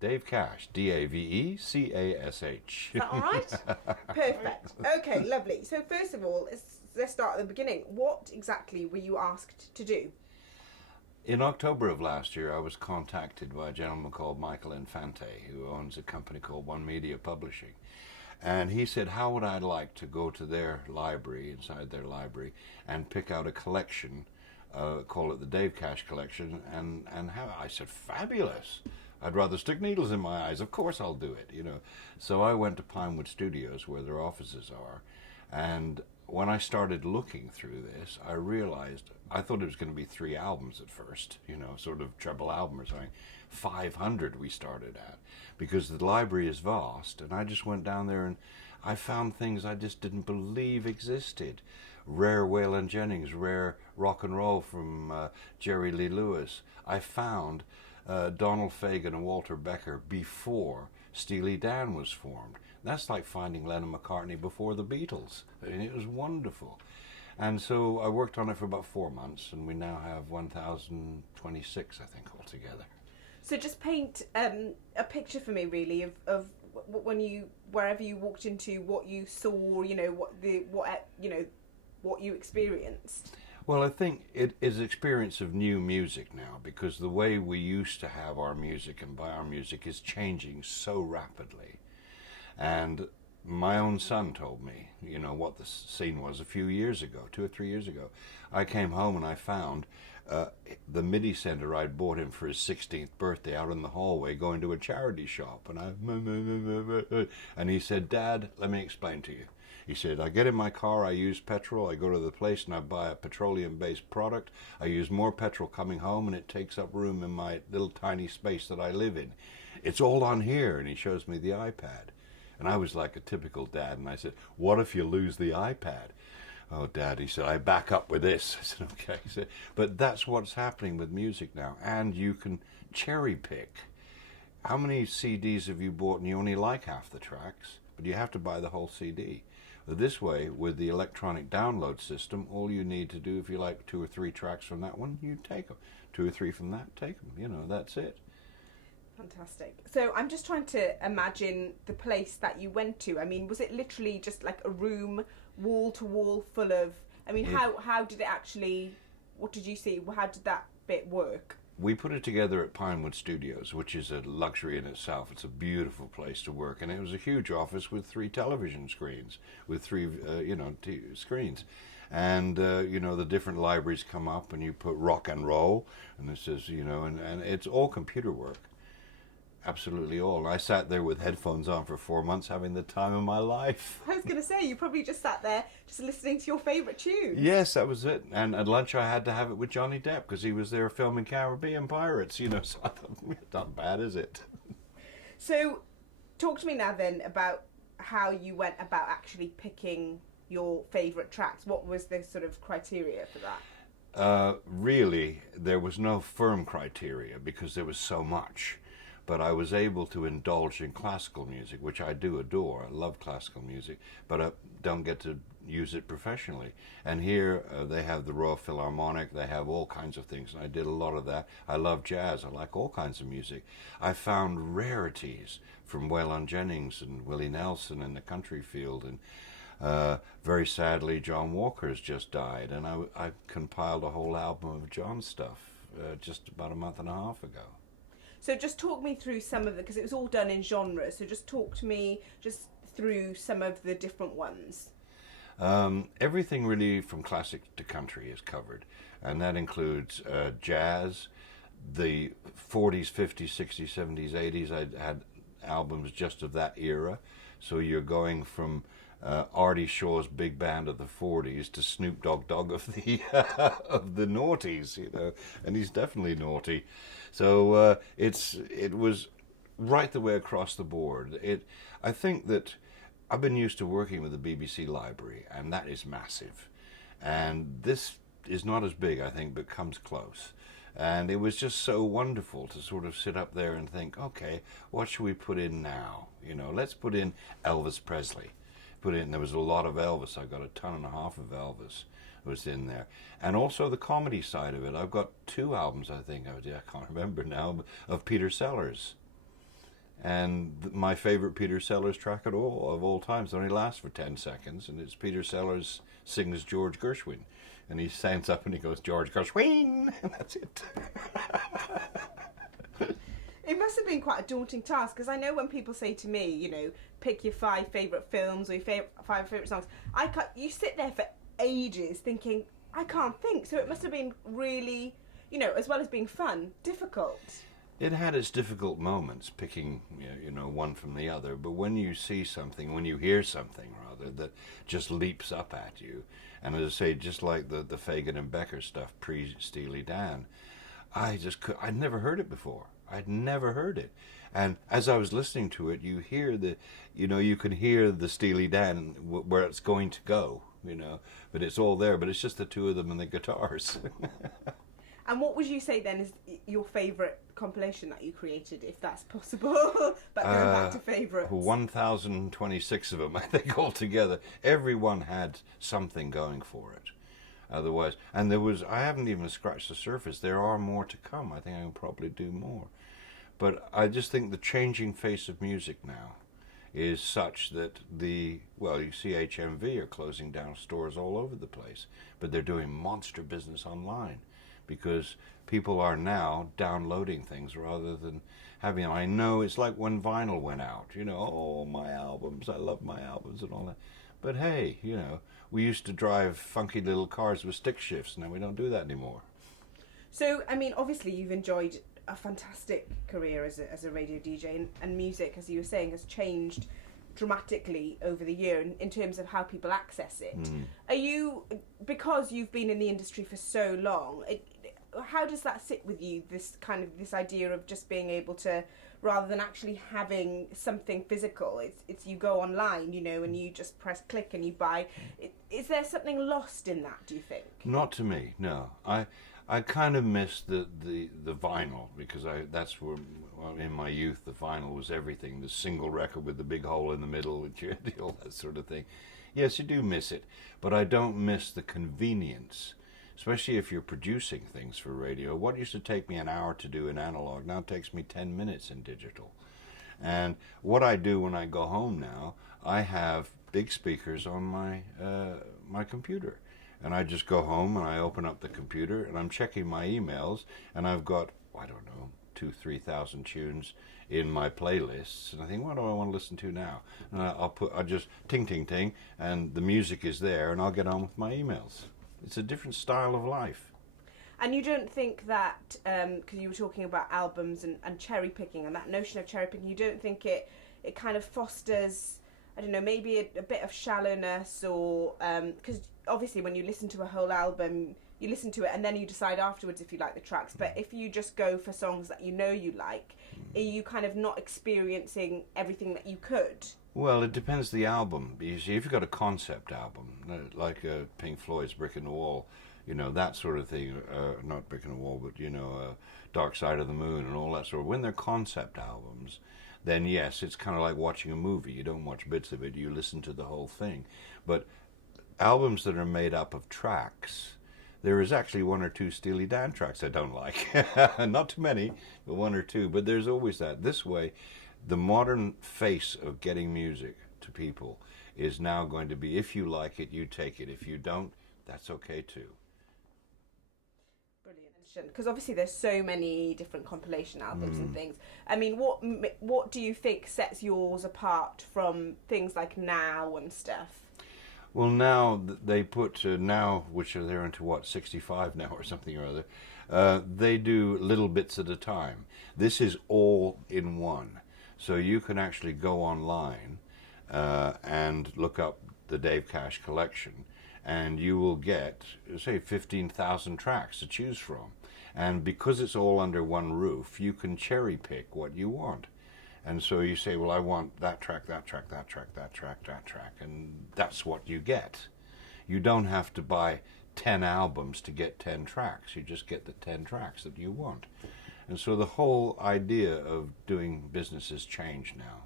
Dave Cash, Davecash. Is that all right? Perfect. Okay, lovely. So first of all, let's start at the beginning. What exactly were you asked to do? In October of last year, I was contacted by a gentleman called Michael Infante, who owns a company called One Media Publishing. And he said, how would I like to go to their library, inside their library, and pick out a collection, call it the Dave Cash collection, and have, I said, fabulous. I'd rather stick needles in my eyes. Of course I'll do it, you know. So I went to Pinewood Studios, where their offices are, and when I started looking through this, I realized, I thought it was going to be 3 albums at first, you know, sort of treble album or something. 500 we started at, because the library is vast, and I just went down there and I found things I just didn't believe existed. Rare Waylon Jennings, rare rock and roll from Jerry Lee Lewis. I found Donald Fagen and Walter Becker before Steely Dan was formed. That's like finding Lennon McCartney before the Beatles. I mean, it was wonderful. And so I worked on it for about 4 months, and we now have 1,026, I think, altogether. So just paint a picture for me, really, of when you, wherever you walked into, what you saw, you know, what you experienced. Well, I think it is an experience of new music now, because the way we used to have our music and buy our music is changing so rapidly. And my own son told me, you know, what the scene was a few years ago, 2 or 3 years ago. I came home and I found the MIDI center I'd bought him for his 16th birthday out in the hallway going to a charity shop. And he said, Dad, let me explain to you. He said, I get in my car, I use petrol, I go to the place and I buy a petroleum-based product. I use more petrol coming home and it takes up room in my little tiny space that I live in. It's all on here. And he shows me the iPad. And I was like a typical dad, and I said, what if you lose the iPad? Oh, Dad, he said, I back up with this. I said, okay. He said, but that's what's happening with music now, and you can cherry pick. How many CDs have you bought and you only like half the tracks, but you have to buy the whole CD? But this way, with the electronic download system, all you need to do, if you like 2 or 3 tracks from that one, you take them. 2 or 3 from that, take them. You know, that's it. Fantastic. So I'm just trying to imagine the place that you went to. I mean, was it literally just like a room, wall to wall, full of... I mean, how did it actually... What did you see? How did that bit work? We put it together at Pinewood Studios, which is a luxury in itself. It's a beautiful place to work, and it was a huge office with 3 television screens, with 3, screens. And, the different libraries come up, and you put rock and roll, and it says, and it's all computer work. Absolutely all. I sat there with headphones on for 4 months having the time of my life. I was going to say, you probably just sat there just listening to your favourite tunes. Yes, that was it. And at lunch I had to have it with Johnny Depp because he was there filming Caribbean Pirates, so I thought, not bad, is it? So, talk to me now then about how you went about actually picking your favourite tracks. What was the sort of criteria for that? Really, there was no firm criteria because there was so much. But I was able to indulge in classical music, which I do adore. I love classical music, but I don't get to use it professionally. And here they have the Royal Philharmonic, they have all kinds of things, and I did a lot of that. I love jazz, I like all kinds of music. I found rarities from Waylon Jennings and Willie Nelson in the country field, and very sadly John Walker has just died, and I compiled a whole album of John's stuff just about a month and a half ago. So just talk me through some of the, because it was all done in genres, so just talk to me just through some of the different ones. Everything really from classic to country is covered, and that includes jazz, the 40s, 50s, 60s, 70s, 80s. I had albums just of that era, so you're going from Artie Shaw's big band of the 40s to Snoop Dogg of the of the noughties, and he's definitely naughty. So it was right the way across the board. I think that I've been used to working with the BBC Library, and that is massive. And this is not as big, I think, but comes close. And it was just so wonderful to sort of sit up there and think, okay, what should we put in now? Let's put in Elvis Presley. There was a lot of Elvis. I got 1.5 tons of Elvis was in there. And also the comedy side of it. I've got 2 albums, I think, I can't remember now, of Peter Sellers. And my favorite Peter Sellers track of all times only lasts for 10 seconds, and it's Peter Sellers sings George Gershwin. And he stands up and he goes, George Gershwin, and that's it. It must have been quite a daunting task, because I know when people say to me, you know, pick your 5 favourite films or your 5 favourite songs, you sit there for ages thinking, I can't think. So it must have been really, you know, as well as being fun, difficult. It had its difficult moments, picking, you know, one from the other. But when you see something, when you hear something, rather, that just leaps up at you, and as I say, just like the Fagan and Becker stuff pre-Steely Dan, I'd never heard it before. I'd never heard it. And as I was listening to it, you can hear the Steely Dan where it's going to go, you know, but it's all there, but it's just the two of them and the guitars. And what would you say then is your favourite compilation that you created, if that's possible? But going back to favourites. 1,026 of them, I think, altogether. Everyone had something going for it. Otherwise, and I haven't even scratched the surface. There are more to come. I think I can probably do more. But I just think the changing face of music now is such that you see HMV are closing down stores all over the place, but they're doing monster business online, because people are now downloading things rather than having them. I know it's like when vinyl went out, you know, oh, my albums, I love my albums and all that. But hey, you know, we used to drive funky little cars with stick shifts. Now we don't do that anymore. So, I mean, obviously you've enjoyed a fantastic career as a radio DJ, and music, as you were saying, has changed dramatically over the year in terms of how people access it. Are you, because you've been in the industry for so long, how does that sit with you, this idea of just being able to, rather than actually having something physical, it's you go online, you know, and you just press click and you buy. Is there something lost in that, do you think? Not to me, no. I kind of miss the vinyl, because that's where, in my youth, the vinyl was everything. The single record with the big hole in the middle, all that sort of thing. Yes, you do miss it, but I don't miss the convenience, especially if you're producing things for radio. What used to take me an hour to do in analog now takes me 10 minutes in digital. And what I do when I go home now, I have big speakers on my computer. And I just go home and I open up the computer and I'm checking my emails, and I've got, 2,000-3,000 tunes in my playlists, and I think, what do I want to listen to now? And I just ting ting ting, and the music is there, and I'll get on with my emails. It's a different style of life. And you don't think that, because you were talking about albums and cherry picking, and that notion of cherry picking, you don't think it kind of fosters, I don't know, maybe a bit of shallowness, or because obviously when you listen to a whole album, you listen to it and then you decide afterwards if you like the tracks. But if you just go for songs that you know you like, are you kind of not experiencing everything that you could? Well, it depends the album. You see, if you've got a concept album, like Pink Floyd's Brick in the Wall, you know, that sort of thing, not Brick in the Wall, but, you know, Dark Side of the Moon and all that sort of, when they're concept albums, then yes, it's kind of like watching a movie. You don't watch bits of it, you listen to the whole thing. But albums that are made up of tracks, there is actually one or two Steely Dan tracks I don't like. Not too many, but one or two. But there's always that. This way, the modern face of getting music to people is now going to be, if you like it, you take it. If you don't, that's okay too. Brilliant. Because obviously there's so many different compilation albums and things. I mean, what do you think sets yours apart from things like Now and stuff? Well, now they put Now, which they're into 65 now or something or other. They do little bits at a time. This is all in one, so you can actually go online and look up the Dave Cash collection, and you will get, say, 15,000 tracks to choose from. And because it's all under one roof, you can cherry pick what you want. And so you say, well, I want that track, that track, that track, that track, that track, and that's what you get. You don't have to buy 10 albums to get 10 tracks. You just get the 10 tracks that you want. And so the whole idea of doing business has changed now.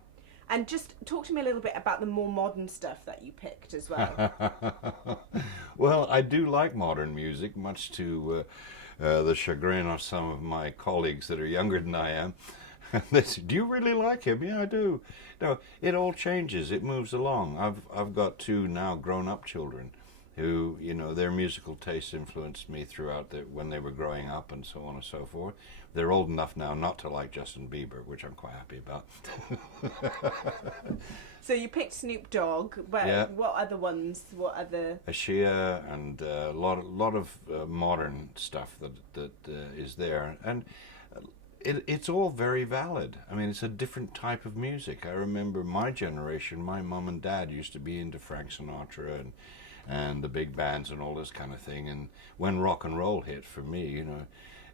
And just talk to me a little bit about the more modern stuff that you picked as well. Well, I do like modern music, much to the chagrin of some of my colleagues that are younger than I am. And they say, "Do you really like him?" "Yeah, I do." No, it all changes. It moves along. I've got two now grown-up children, who, you know, their musical tastes influenced me throughout when they were growing up, and so on and so forth. They're old enough now not to like Justin Bieber, which I'm quite happy about. So you picked Snoop Dogg, but Yeah. what other ones? What other? Ashia and a lot of modern stuff that is there, and it's all very valid. I mean, it's a different type of music. I remember my generation, my mum and dad used to be into Frank Sinatra and the big bands and all this kind of thing. And when rock and roll hit for me, you know,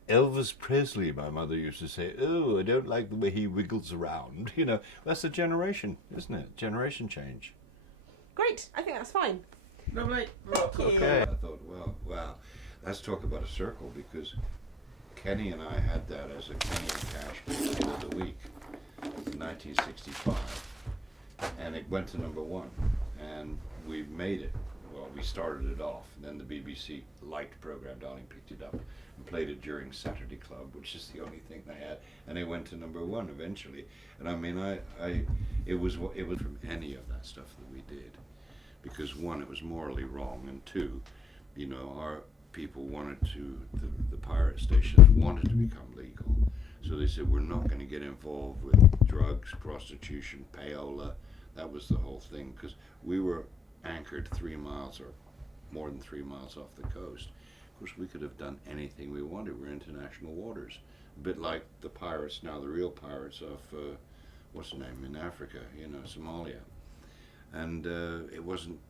Elvis Presley, my mother used to say, "Oh, I don't like the way he wiggles around." You know, that's a generation, isn't it? Generation change. Great, I think that's fine. Lovely. Thank you. Okay. I thought, well, let's talk about a circle, because Kenny and I had that as a Kenny and Cash beginning of the week in 1965, and it went to #1, and we made it. Well, we started it off, and then the BBC liked program, Darling picked it up and played it during Saturday Club, which is the only thing they had, and it went to #1 eventually. And I mean, it was from any of that stuff that we did, because one, it was morally wrong, and two, you know, our people wanted to, the pirate stations wanted to become legal, so they said, we're not going to get involved with drugs, prostitution, payola. That was the whole thing, because we were anchored 3 miles or more than 3 miles off the coast. Of course, we could have done anything we wanted. We're international waters, a bit like the pirates now, the real pirates of what's the name in Africa, you know, Somalia. And it wasn't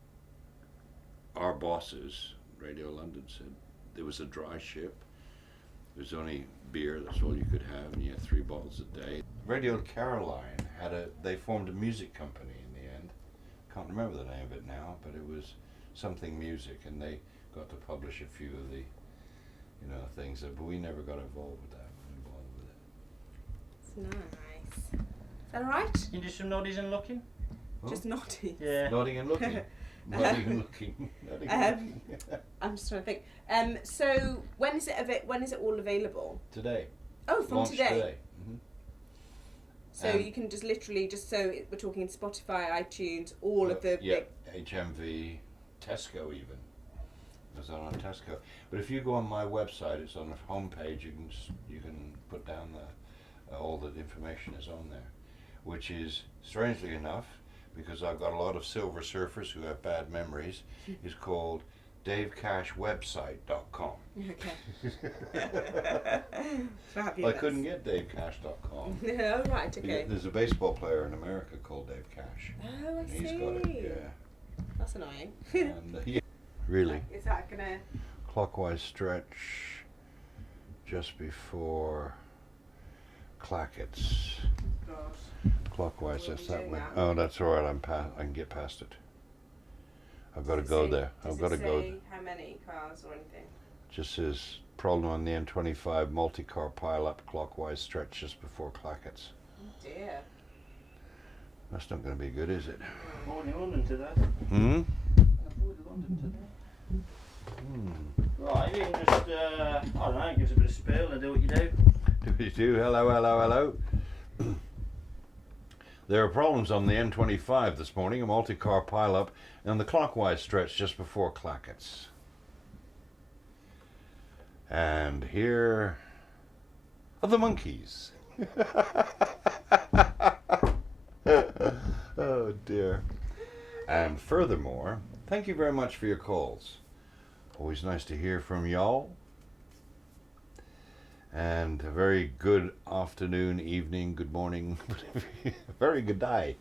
our bosses. Radio London said there was a dry ship. There's only beer, that's all you could have, and you had 3 bottles a day. Radio Caroline they formed a music company in the end. Can't remember the name of it now, but it was something music, and they got to publish a few of the, you know, things, but we never got involved with that. We didn't bother with it. It's nice. Is that alright? You do some noddies and looking? Huh? Just naughty. Yeah. Nodding and looking. Nodding and looking. Nodding and looking. I'm just trying to think. So when is it all available? Today. Oh, from Launched today. Mm-hmm. So you can just literally we're talking Spotify, iTunes, all of the yeah, HMV, Tesco even. It's on Tesco. But if you go on my website, it's on the homepage. You can put down all the information is on there, which is, strangely enough, because I've got a lot of silver surfers who have bad memories, is called DaveCashWebsite.com. Okay. Well, I couldn't get DaveCash.com. Oh, right, okay. There's a baseball player in America called Dave Cash. Oh, I And see. he's got it, yeah. That's annoying. And, yeah. Really. Is that gonna? Clockwise stretch just before Clackett's. Gosh. Clockwise, What are that's we that doing way. now? Oh, that's all right. I can get past it. I've got to go there. I've got to go. How many cars or anything? Just says problem on the N25 multi-car pile-up clockwise stretch just before Clackett's. Oh dear. That's not going to be good, is it? Avoiding London today. Hmm. Avoid London today. Hmm. Right, you can just, I don't know, give us a bit of spiel and do what you do. Do you do? Hello, hello, hello. There are problems on the N25 this morning, a multi-car pile-up on the clockwise stretch just before Clackett's. And here are the monkeys. Oh dear. And furthermore, thank you very much for your calls. Always nice to hear from y'all. And a very good afternoon, evening, good morning, very good day.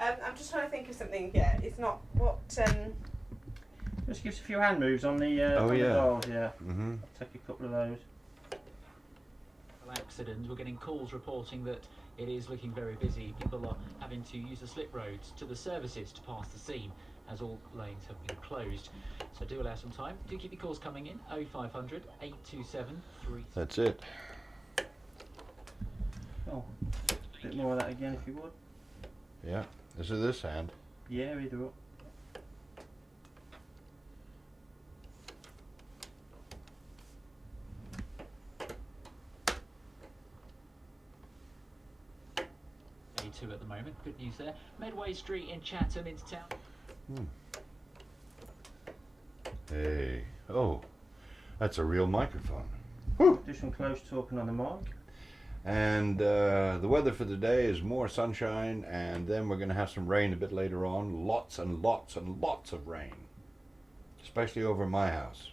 I'm just trying to think of something. Yeah, it's not what. Just give us a few hand moves on the, on the dials, yeah. Mm-hmm. Take a couple of those. Accident. We're getting calls reporting that it is looking very busy. People are having to use the slip roads to the services to pass the scene, as all lanes have been closed. So do allow some time. Do keep your calls coming in. 0500 827 3. That's it. Oh, a bit more of that again if you would. Yeah. Is it this hand? Yeah, either up. to at the moment. Good news there. Medway Street in Chatham into town. Hey, oh, that's a real microphone. Do some close talking on the mic. And the weather for the day is more sunshine, and then we're going to have some rain a bit later on. Lots and lots and lots of rain, especially over my house.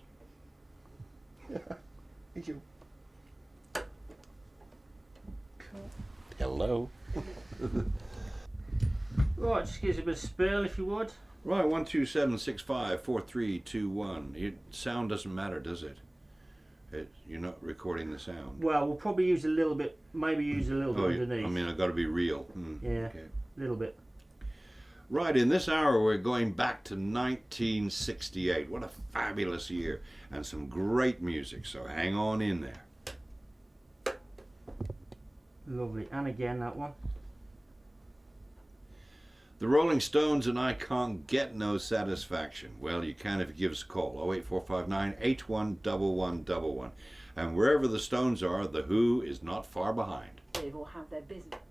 Thank you. Cool. Hello. Right, just give us a bit of spill if you would. Right, 127654321. Sound doesn't matter, does it? You're not recording the sound. Well, we'll probably use a little bit, maybe use a little bit underneath. I mean, I've got to be real. Yeah, okay. A little bit. Right, in this hour we're going back to 1968. What a fabulous year. And some great music, so hang on in there. Lovely. And again, that one. The Rolling Stones and I can't get no satisfaction. Well, you can if you give us a call, 08459 811111. And wherever the Stones are, The Who is not far behind. They've all had their business.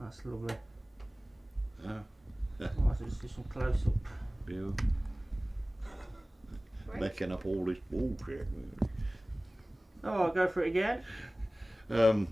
That's lovely. Oh, So just do some close up. you making up all this bullshit. Oh, I'll go for it again. The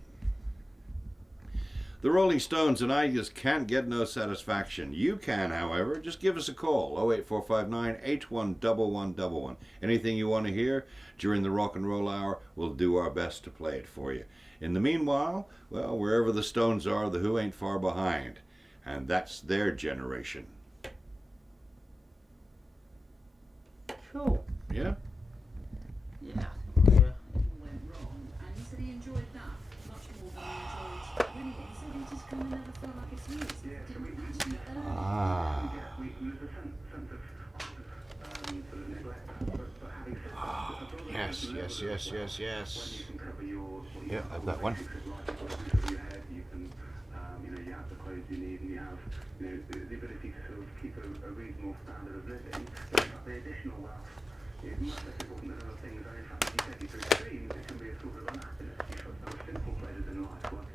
Rolling Stones and I just can't get no satisfaction. You can, however. Just give us a call, 08459 811111. Anything you want to hear during the rock and roll hour, we'll do our best to play it for you. In the meanwhile, well, wherever the Stones are, The Who ain't far behind. And that's their generation. Cool. Yeah? Yeah. Went wrong, and he said he enjoyed that much more than he enjoyed winning it. He said he just kind of never felt like it's his. Didn't actually earn it. Ah. Yes. Yeah, I've got one. You have the clothes you need, and you have the ability to sort of keep a reasonable standard of living. But the additional wealth is much less important than other things. And in fact, if you take it to extremes, it can be a sort of unhappiness. You have some simple pleasures in life, like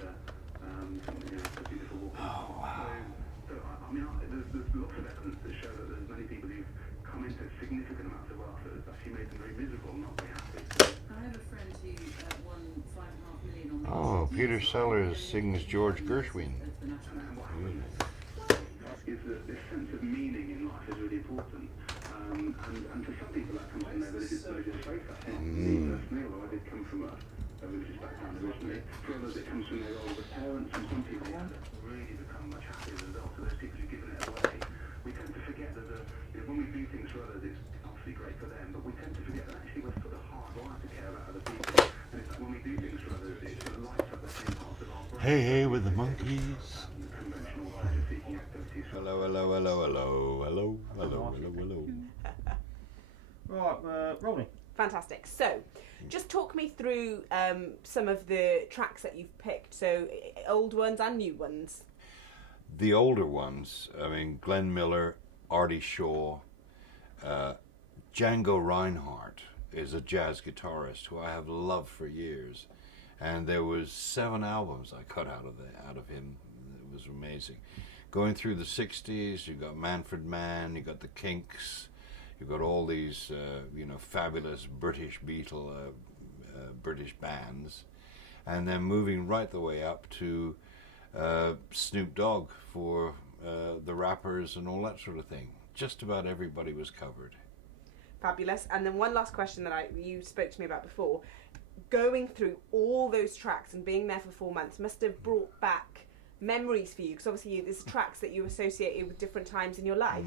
something, a beautiful walk. Oh, wow. So I mean, there's lots of evidence that show that there's many people who've come into significant amounts of wealth that has actually made them very miserable and not very happy. I have a friend who won $5.5 million on the Oh, Peter Sellers sings George Gershwin. Is that this sense of meaning in life is really important, and for some people that comes from their religious faith. Me personally, although I did come from a religious background originally, for others it comes from their older parents, and some people have really become much happier as a result of those people who've given it away. We tend to forget that when we do things for others, it's obviously great for them, but we tend to forget that actually we're sort of hardwired to care about other people, and it's like when we do things for others, it sort of lights up the same parts of our brain. Hey, with the monkeys. Hello. Right, rolling. Fantastic. So, just talk me through some of the tracks that you've picked. So, old ones and new ones. The older ones, I mean, Glenn Miller, Artie Shaw, Django Reinhardt is a jazz guitarist who I have loved for years, and there was 7 albums I cut out of him. It was amazing. Going through the 60s, you got Manfred Mann, you got the Kinks, you got all these fabulous British British bands, and then moving right the way up to Snoop Dogg for the rappers and all that sort of thing. Just about everybody was covered. Fabulous. And then one last question that you spoke to me about before. Going through all those tracks and being there for 4 months must have brought back memories for you, because obviously there's tracks that you associated with different times in your life.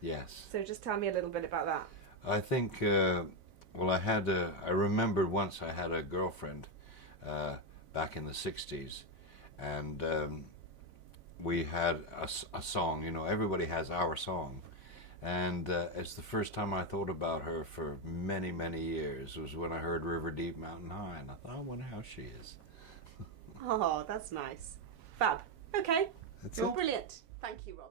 Yes. So just tell me a little bit about that. I think, I remembered once I had a girlfriend back in the 60s, and we had a song, everybody has our song, and it's the first time I thought about her for many, many years was when I heard River Deep, Mountain High, and I thought, I wonder how she is. Oh, that's nice. Fab. Okay. That's You're it. brilliant. Thank you, Rob.